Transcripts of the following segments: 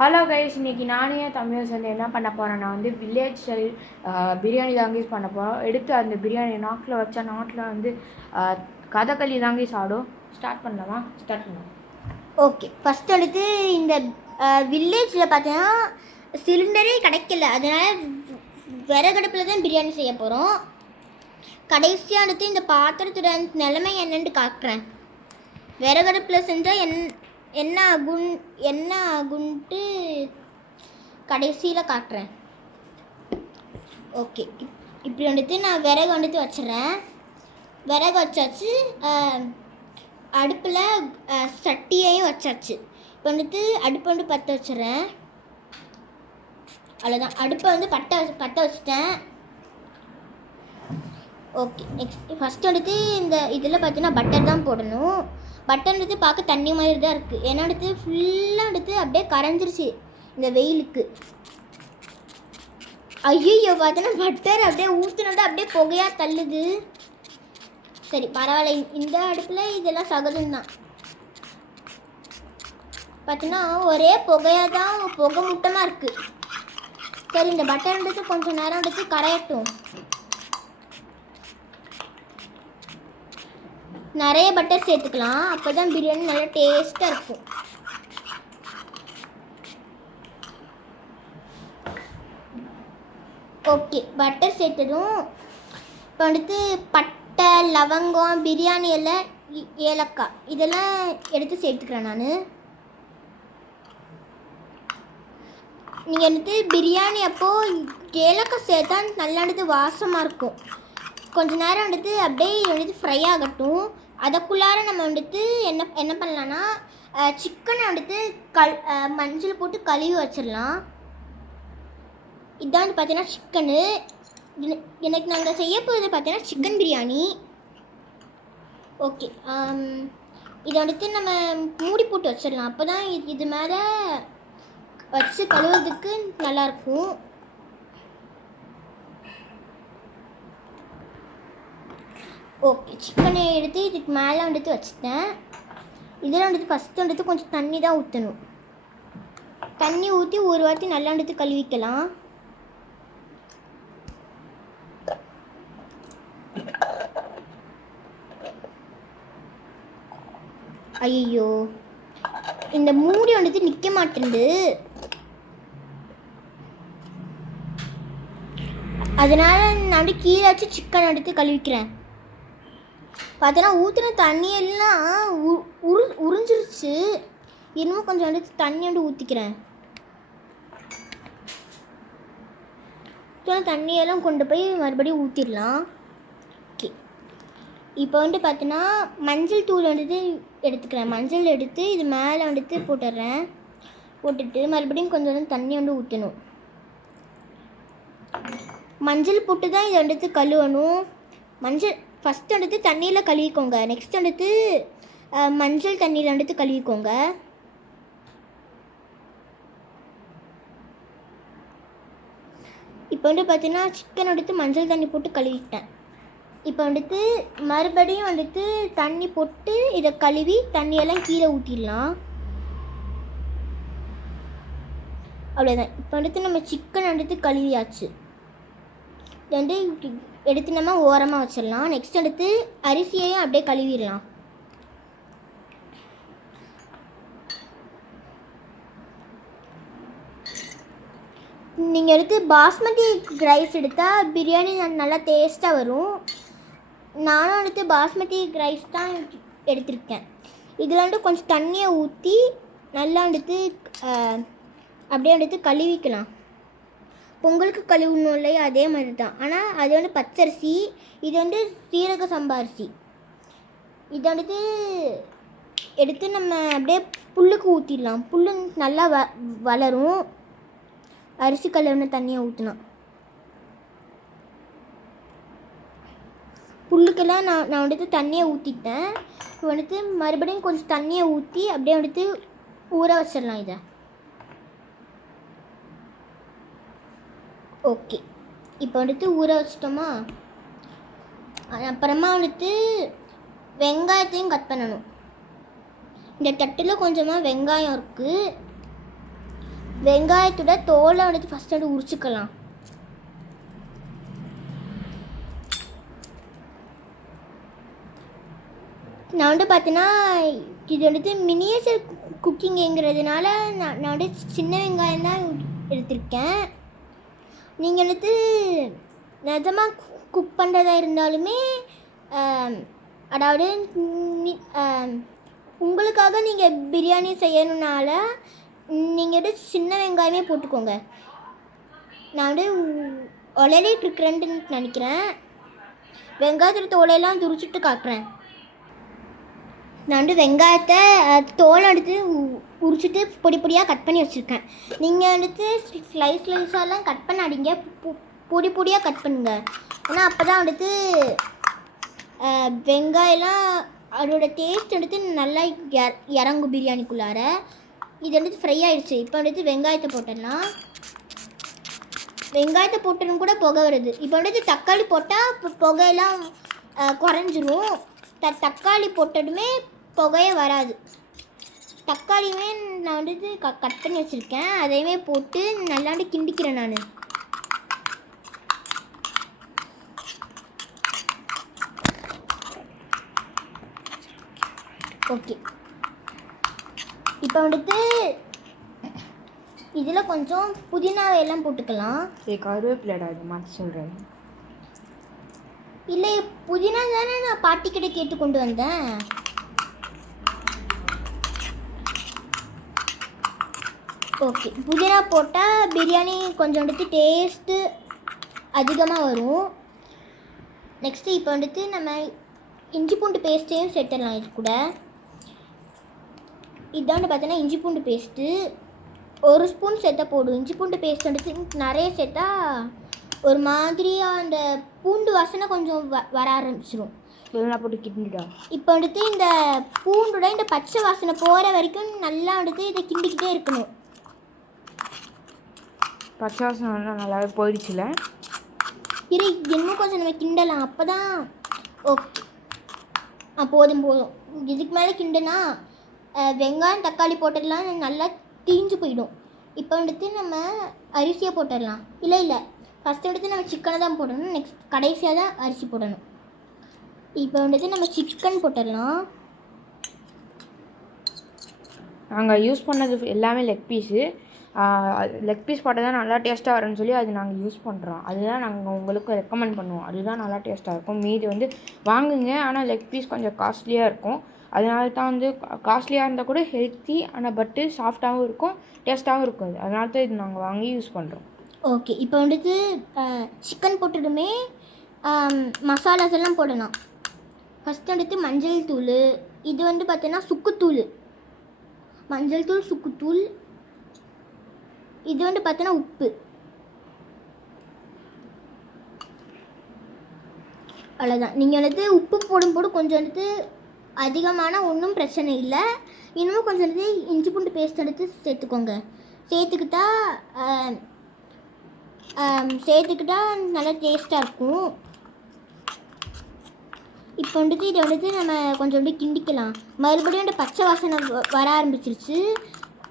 Hello guys, இன்றைக்கி நானே தமிழ் வந்து என்ன பண்ண போகிறேன், நான் வந்து வில்லேஜ் ஸ்டைல் பிரியாணி தாங்க பண்ண போகிறோம். எடுத்து அந்த பிரியாணி நாக்கில் வச்சா நாட்டில் வந்து கதகளி தாங்க ஆடும். ஸ்டார்ட் பண்ணலாமா? ஸ்டார்ட் பண்ணலாம். ஓகே, ஃபஸ்ட் எடுத்து இந்த வில்லேஜில் பார்த்தீங்கன்னா சிலிண்டரே கிடைக்கல, அதனால் விறகடுப்பில் தான் பிரியாணி செய்ய போகிறோம். கடைசியாக எடுத்து இந்த பாத்திரத்தோட நிலைமை என்னென்னு காட்டுறேன். விறகடுப்பில் செஞ்சால் என்ன ஆகுன்ட்டு கடைசியில் காட்டுறேன். ஓகே, இப்படி வந்துட்டு நான் விறகு வந்துட்டு வச்சிடறேன். விறகு வச்சாச்சு, அடுப்பில் சட்டியையும் வச்சாச்சு. இப்போ வந்துட்டு அடுப்பை வந்து பற்ற வச்சிடறேன். அவ்வளோதான், அடுப்பை வந்து பற்ற வச்சுட்டேன். ஓகே, நெக்ஸ்ட் ஃபஸ்ட்டு வந்துட்டு இந்த இதில் பார்த்தீங்கன்னா பட்டர் தான் போடணும். பட்டர் வந்துட்டு பார்க்க தண்ணி மாதிரி தான் இருக்குது. ஏன்னா வந்துட்டு ஃபுல்லாக வந்துட்டு அப்படியே கரைஞ்சிருச்சு இந்த வெயிலுக்கு. ஐயோ, பார்த்தீங்கன்னா பட்டர் அப்படியே ஊற்றுனது அப்படியே புகையாக தள்ளுது. சரி, பரவாயில்ல, இந்த அடுப்பில் இதெல்லாம் சகஜம்தான். பார்த்தீங்கன்னா ஒரே புகையாக தான், புகை முட்டமாக இருக்குது. சரி, இந்த பட்டர் வந்துட்டு கொஞ்சம் நேரம் வந்துட்டு கரையட்டும். நிறைய பட்டர் சேர்த்துக்கலாம், அப்போ தான் பிரியாணி நல்லா டேஸ்ட்டாக இருக்கும். ஓகே, பட்டர் சேர்த்ததும் இப்போ வந்துட்டு பட்டை, லவங்கம், பிரியாணி இலை, ஏலக்காய் இதெல்லாம் எடுத்து சேர்த்துக்கிறேன் நான். நீங்கள் வந்துட்டு பிரியாணி அப்போது ஏலக்காய் சேர்த்தா நல்லா வந்துட்டு வாசமாக இருக்கும். கொஞ்ச நேரம் வந்துட்டு அப்படியே வந்துட்டு ஃப்ரை ஆகட்டும். அதுக்குள்ளார நம்ம வந்துட்டு என்ன பண்ணலான்னா சிக்கனை வந்துட்டு மஞ்சள் போட்டு கழுவி வச்சிடலாம். இதான் வந்து பார்த்தீங்கன்னா சிக்கனு. எனக்கு நாங்கள் செய்ய போகிறது பார்த்தீங்கன்னா சிக்கன் பிரியாணி. ஓகே, இதை வந்துட்டு நம்ம மூடி போட்டு வச்சிடலாம். அப்போ தான் இது மேலே வச்சு கழுவுறதுக்கு நல்லாயிருக்கும். ஓகே, சிக்கனை எடுத்து இதுக்கு மேலே வந்துட்டு வச்சுட்டேன். இதில் வந்துட்டு ஃபஸ்ட்டு வந்துட்டு கொஞ்சம் தண்ணி தான் ஊற்றணும். தண்ணி ஊற்றி ஒரு வாட்டி நல்லா வந்துட்டு கழுவிக்கலாம். ஐயோ, இந்த மூடி வந்துட்டு நிற்க மாட்டேங்குது. அதனால் நான் வந்து கீழே வச்சு சிக்கன் எடுத்து கழுவிக்கிறேன். பார்த்தோன்னா ஊற்றின தண்ணியெல்லாம் உறிஞ்சிருச்சு. இன்னும் கொஞ்சம் வந்து தண்ணி வந்து ஊற்றிக்கிறேன். தண்ணியெல்லாம் கொண்டு போய் மறுபடியும் ஊற்றிடலாம். ஓகே, இப்போ வந்துட்டு பார்த்தோன்னா மஞ்சள் தூள் வந்துட்டு எடுத்துக்கிறேன். மஞ்சள் எடுத்து இது மேலே வந்துட்டு போட்டுடுறேன். போட்டுட்டு மறுபடியும் கொஞ்சம் வந்து தண்ணி வந்து ஊற்றணும். மஞ்சள் போட்டு தான் இதை வந்துட்டு கழுவணும். மஞ்சள் ஃபஸ்ட்டு வந்துட்டு தண்ணியில் கழுவிக்கோங்க. நெக்ஸ்ட் வந்துட்டு மஞ்சள் தண்ணியில் வந்துட்டு கழுவிக்கோங்க. இப்போ வந்துட்டு பார்த்தீங்கன்னா சிக்கன் எடுத்து மஞ்சள் தண்ணி போட்டு கழுவிட்டேன். இப்போ வந்துட்டு மறுபடியும் வந்துட்டு தண்ணி போட்டு இதை கழுவி தண்ணியெல்லாம் கீழே ஊற்றிடலாம். அவ்வளோதான். இப்போ வந்துட்டு நம்ம சிக்கன் வந்துட்டு கழுவியாச்சு. இது வந்து எடுத்து நம்ம ஓரமாக வச்சிடலாம். நெக்ஸ்ட் எடுத்து அரிசியையும் அப்படியே கழுவிடலாம். நீங்கள் எடுத்து பாஸ்மதி ரைஸ் எடுத்தால் பிரியாணி நல்லா டேஸ்ட்டாக வரும். நானும் எடுத்து பாஸ்மதி ரைஸ் தான் எடுத்திருக்கேன். இதில் வந்துட்டு கொஞ்சம் தண்ணியை ஊற்றி நல்லா எடுத்து அப்படியே எடுத்து கழுவிக்கலாம். பொங்கலுக்கு கழுவணும் இல்லையா, அதே மாதிரி தான். ஆனால் அது வந்து பச்சரிசி, இது வந்து சீரக சம்பா அரிசி. இதை வந்துட்டு எடுத்து நம்ம அப்படியே புல்லுக்கு ஊற்றிடலாம். புல் நல்லா வளரும் அரிசி கழுவுன தண்ணியை ஊற்றினா. புல்லுக்கெல்லாம் நான் வந்துட்டு தண்ணியை ஊற்றிட்டேன். இப்போ வந்துட்டு மறுபடியும் கொஞ்சம் தண்ணியை ஊற்றி அப்படியே வந்துட்டு ஊற வச்சிடலாம் இதை. ஓகே, இப்போ வந்துட்டு ஊற வச்சிட்டோமா. அப்புறமா வந்துட்டு வெங்காயத்தையும் கட் பண்ணணும். இந்த தட்டில் கொஞ்சமாக வெங்காயம் இருக்குது. வெங்காயத்தோட தோலை வந்துட்டு ஃபஸ்ட்டு வந்து உரிச்சுக்கலாம். நான் வந்து பார்த்தீங்கன்னா இது வந்துட்டு மினியேச்சர் குக்கிங்கிறதுனால நான் வந்து சின்ன வெங்காயம் தான் எடுத்திருக்கேன். நீங்கள் வந்துட்டு நிஜமாக குக் பண்ணுறதா இருந்தாலுமே அதாவது உங்களுக்காக நீங்கள் பிரியாணி செய்யணுனால நீங்கள் வந்து சின்ன வெங்காயமே போட்டுக்கோங்க. நான் வந்து உலரிட்டுருக்குறேன்ட்டு நினைக்கிறேன். வெங்காயத்தோட தோலையெல்லாம் துரிச்சிட்டு காட்டுறேன். நான் வந்து வெங்காயத்தை தோலை எடுத்து உரிச்சிட்டு பொடி பொடியாக கட் பண்ணி வச்சுருக்கேன். நீங்கள் வந்துட்டு ஸ்லைஸாலாம் கட் பண்ணாதீங்க, பொடி பொடியாக கட் பண்ணுங்க. ஏன்னா அப்போ தான் வந்துட்டு வெங்காயம்லாம் அதோட டேஸ்ட் வந்துட்டு நல்லா இறங்கும் பிரியாணிக்குள்ளார. இது வந்துட்டு ஃப்ரை ஆகிடுச்சு. இப்போ வந்துட்டு வெங்காயத்தை போட்டோம்னா வெங்காயத்தை போட்டோன்னு கூட புகை வருது. இப்போ வந்துட்டு தக்காளி போட்டால் புகையெல்லாம் குறைஞ்சிரும். தக்காளி போட்டதுமே புகையே வராது. தக்காளியுமே நான் வந்துட்டு கட் பண்ணி வச்சுருக்கேன். அதையுமே போட்டு நல்லாண்டு கிண்டிக்கிறேன் நான். ஓகே, இப்போ வந்துட்டு இதில் கொஞ்சம் புதினாவையெல்லாம் போட்டுக்கலாம். கருவேப்பிலடா இது மாற்றி சொல்கிறேன். இல்லை, புதினா தானே நான் பாட்டிக்கிட்ட கேட்டு கொண்டு வந்தேன். ஓகே, புதினா போட்டால் பிரியாணி கொஞ்சம் வந்துட்டு டேஸ்ட்டு அதிகமாக வரும். நெக்ஸ்ட்டு இப்போ வந்துட்டு நம்ம இஞ்சி பூண்டு பேஸ்ட்டையும் சேர்த்துடலாம். இது கூட இதாண்டு பார்த்தோன்னா இஞ்சி பூண்டு பேஸ்ட்டு 1 ஸ்பூன் சேர்த்தா போடும். இஞ்சி பூண்டு பேஸ்ட் வந்துட்டு நிறைய சேர்த்தா ஒரு மாதிரியாக அந்த பூண்டு வாசனை கொஞ்சம் வர ஆரம்பிச்சிடும். இதெல்லாம் போட்டு கிண்டிடா. இப்போ வந்துட்டு இந்த பூண்டோட இந்த பச்சை வாசனை போகிற வரைக்கும் நல்லா வந்துட்டு இதை கிண்டிக்கிட்டே இருக்கணும். பச்சை வாசனை நல்லாவே போயிடுச்சுல. இன்னும் கொஞ்சம் நம்ம கிண்டலாம், அப்போ தான் ஓகே. போதும். இதுக்கு மேலே கிண்டுனா வெங்காயம் தக்காளி போட்டுடலாம், நல்லா தீஞ்சு போயிடும். இப்போ வந்துட்டு நம்ம அரிசியை போட்டுடலாம். இல்லை ஃபஸ்ட்டு வந்துட்டு நம்ம சிக்கனை தான் போடணும். நெக்ஸ்ட் கடைசியாக தான் அரிசி போடணும். இப்போ வந்துட்டு நம்ம சிக்கன் போட்டுடலாம். நாங்கள் யூஸ் பண்ணது எல்லாமே லெக் பீஸு. லெக் பீஸ் போட்டால் தான் நல்லா டேஸ்ட்டாக வரும்னு சொல்லி அது நாங்கள் யூஸ் பண்ணுறோம். அதுதான் நாங்கள் உங்களுக்கு ரெக்கமெண்ட் பண்ணுவோம். அதுதான் நல்லா டேஸ்ட்டாக இருக்கும். மீதி வந்து வாங்குங்க, ஆனால் லெக் பீஸ் கொஞ்சம் காஸ்ட்லியாக இருக்கும். அதனால தான் வந்து காஸ்ட்லியாக இருந்தால் கூட ஹெல்த்தி, ஆனால் பட்டு சாஃப்டாகவும் இருக்கும், டேஸ்ட்டாகவும் இருக்கும். அதனால தான் இது நாங்கள் வாங்கி யூஸ் பண்ணுறோம். ஓகே, இப்போ வந்துட்டு சிக்கன் போட்டுடுமே மசாலாஸ் எல்லாம் போடலாம். ஃபஸ்ட்டு வந்துட்டு மஞ்சள் தூள், இது வந்து பார்த்தீங்கன்னா சுக்குத்தூள், மஞ்சள் தூள், சுக்குத்தூள். இது வந்து பார்த்தீங்கன்னா உப்பு. அவ்வளோதான். நீங்கள் வந்துட்டு உப்பு போடும் கொஞ்சம் வந்துட்டு அதிகமான ஒன்றும் பிரச்சனை இல்லை. இன்னும் கொஞ்சம் வந்துட்டு இஞ்சி பூண்டு பேஸ்ட் எடுத்து சேர்த்துக்கோங்க. சேர்த்துக்கிட்டா நல்லா டேஸ்ட்டாக இருக்கும். இப்போ வந்துட்டு இதை வந்துட்டு நம்ம கொஞ்சம் வந்து கிண்டிக்கலாம். மறுபடியும் அந்த பச்சை வாசனை வர ஆரம்பிச்சிருச்சு,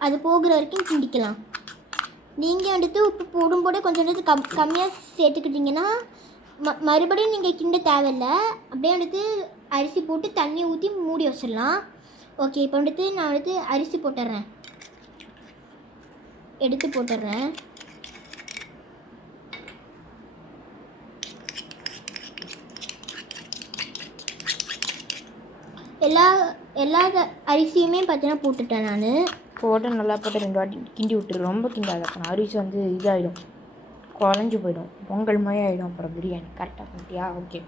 அது போகிற வரைக்கும் கிண்டிக்கலாம். நீங்கள் வந்துட்டு உப்பு போடும்போது கொஞ்சம் வந்துட்டு கம்மியாக சேர்த்துக்கிட்டிங்கன்னா மறுபடியும் நீங்கள் கிண்ட தேவையில்லை. அப்படியே வந்துட்டு அரிசி போட்டு தண்ணி ஊற்றி மூடி வச்சிடலாம். ஓகே, இப்போ வந்துட்டு நான் வந்துட்டு அரிசி போட்டுடுறேன், எடுத்து போட்டுடுறேன். எல்லா அரிசியுமே பார்த்தீங்கன்னா போட்டுட்டேன் நான். போட்டு நல்லா போட்டு 2 வாட்டி கிண்டி விட்டுரு. ரொம்ப கிண்டாத, அப்புறம் அரிசி வந்து இதாகிடும், குழஞ்சி போயிடும், பொங்கல் மாதிரி ஆகிடும். அப்புறம் பிரியாணி கரெக்டாக பண்ணிட்டியா? ஓகே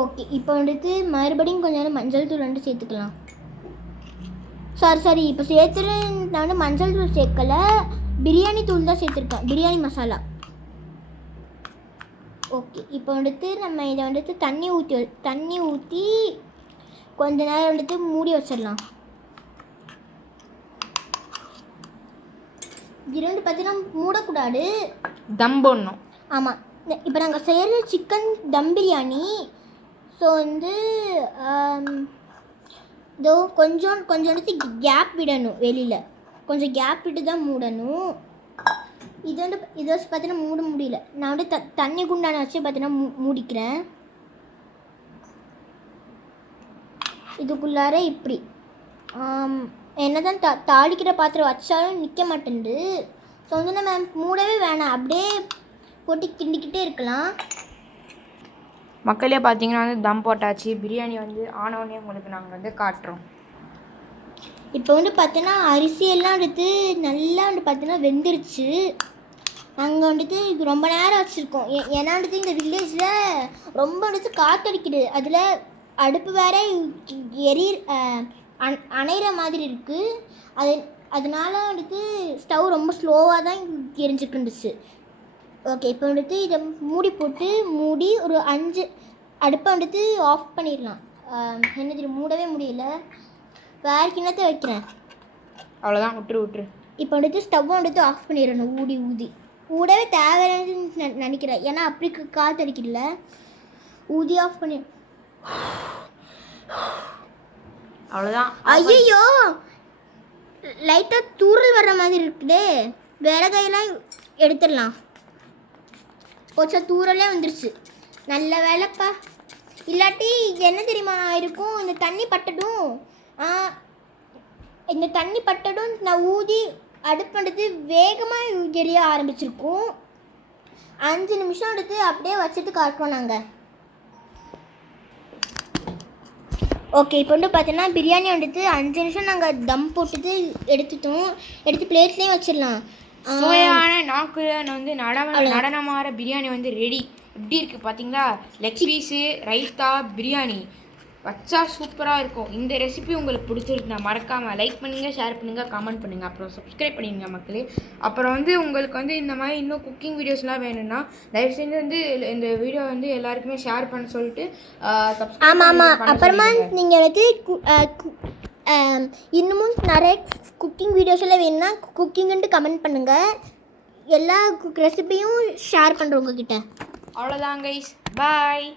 ஓகே, இப்போ வந்துட்டு மறுபடியும் கொஞ்சம் நேரம் மஞ்சள் தூள் வந்து சேர்த்துக்கலாம். சாரி, இப்போ நான் வந்து மஞ்சள் தூள் சேர்க்கலை, பிரியாணி தூள் தான் சேர்த்துருக்கேன், பிரியாணி மசாலா. ஓகே, இப்போ வந்துட்டு நம்ம இதை வந்துட்டு தண்ணி ஊற்றி கொஞ்ச நேரம் வந்துட்டு மூடி வச்சிடலாம். இது வந்து பார்த்தீங்கன்னா மூடக்கூடாது, தம் போடணும். ஆமாம், இப்போ நாங்கள் செய்கிற சிக்கன் தம் பிரியாணி. ஸோ வந்து இதோ கொஞ்சம் வந்துட்டு கேப் விடணும் வெளியில். கொஞ்சம் கேப் விட்டு தான் மூடணும். இதை வச்சு பார்த்தீங்கன்னா மூட முடியல. நான் வந்து தண்ணி குண்டான வச்சு பார்த்தீங்கன்னா மூடிக்கிறேன். இதுக்குள்ளார இப்படி என்ன தான் தாளிக்கிற பாத்திரம் வச்சாலும் நிற்க மாட்டேங்குது. ஸோ வந்து நம்ம மூடவே வேணாம், அப்படியே போட்டு கிண்டிக்கிட்டே இருக்கலாம். மக்களே பார்த்தீங்கன்னா வந்து தம் போட்டாச்சு. பிரியாணி வந்து ஆனவுடனே உங்களுக்கு நாங்கள் வந்து காட்டுறோம். இப்போ வந்து பார்த்தீங்கன்னா அரிசியெல்லாம் எடுத்து நல்லா வந்து பார்த்தீங்கன்னா வெந்துருச்சு. நாங்கள் வந்துட்டு இது ரொம்ப நேரம் வச்சுருக்கோம். ஏன்னா வந்துட்டு இந்த வில்லேஜில் ரொம்ப வந்துட்டு காற்றடிக்குது. அதில் அடுப்பு வேற அணையிற மாதிரி இருக்குது. அதனால வந்துட்டு ஸ்டவ் ரொம்ப ஸ்லோவாக தான் எரிஞ்சிட்டு இருந்துச்சு. ஓகே, இப்போ வந்துட்டு இதை மூடி ஒரு 5 அடுப்பை வந்துட்டு ஆஃப் பண்ணிடலாம். என்ன தெரியும், மூடவே முடியல. வேறு கிண்ணத்தை வைக்கிறேன். அவ்வளோதான், விட்டுரு. இப்போ வந்துட்டு ஸ்டவ்வை வந்துட்டு ஆஃப் பண்ணிடணும். ஊடவே தேவையானதுன்னு நினைக்கிறேன். ஏன்னா அப்படி காற்று அடிக்கல. ஊதி ஆஃப் பண்ணி அவ்வளோதான். ஐயோ, லைட்டாக தூரல் வர்ற மாதிரி இருக்குதே. விறகையெல்லாம் எடுத்துடலாம். கொஞ்சம் தூரலே வந்துருச்சு. நல்ல வேலைப்பா. இல்லாட்டி என்ன தெரியுமா இருக்கும், இந்த தண்ணி பட்டடும் நான் ஊதி அடுப்பெடுத்து வேகமாக எரிய ஆரம்பிச்சிருக்கோம். 5 நிமிஷம் எடுத்து அப்படியே வச்சுட்டு காட்டுவோம் நாங்கள். ஓகே, இப்போ வந்து பார்த்தீங்கன்னா பிரியாணி வந்துட்டு 5 நிமிஷம் நாங்கள் தம் போட்டுட்டு எடுத்து பிளேட்லேயும் வச்சிடலாம். சுவையான நாக்குல வந்து நடனமாற பிரியாணி வந்து ரெடி. எப்படி இருக்குது பார்த்தீங்களா? லெக் பீஸு, ரைத்தா, பிரியாணி வச்சா சூப்பராக இருக்கும். இந்த ரெசிபி உங்களுக்கு பிடிச்சிருக்குண்ணா மறக்காமல் லைக் பண்ணுங்கள், ஷேர் பண்ணுங்கள், கமெண்ட் பண்ணுங்கள், அப்புறம் சப்ஸ்கிரைப் பண்ணிடுங்க மக்களே. அப்புறம் வந்து உங்களுக்கு வந்து இந்த மாதிரி இன்னும் குக்கிங் வீடியோஸ்லாம் வேணும்னா தயவு செஞ்சு வந்து இந்த வீடியோ வந்து எல்லாருக்குமே ஷேர் பண்ண சொல்லிட்டு சப்ஸ்கிரைப். ஆமாம். அப்புறமா நீங்கள் வந்து இன்னமும் நிறைய குக்கிங் வீடியோஸ் எல்லாம் வேணும்னா குக்கிங்ன்ட்டு கமெண்ட் பண்ணுங்கள். எல்லா ரெசிபியும் ஷேர் பண்ணுறோம் உங்ககிட்ட. அவ்வளோதான் கைஸ், பாய்.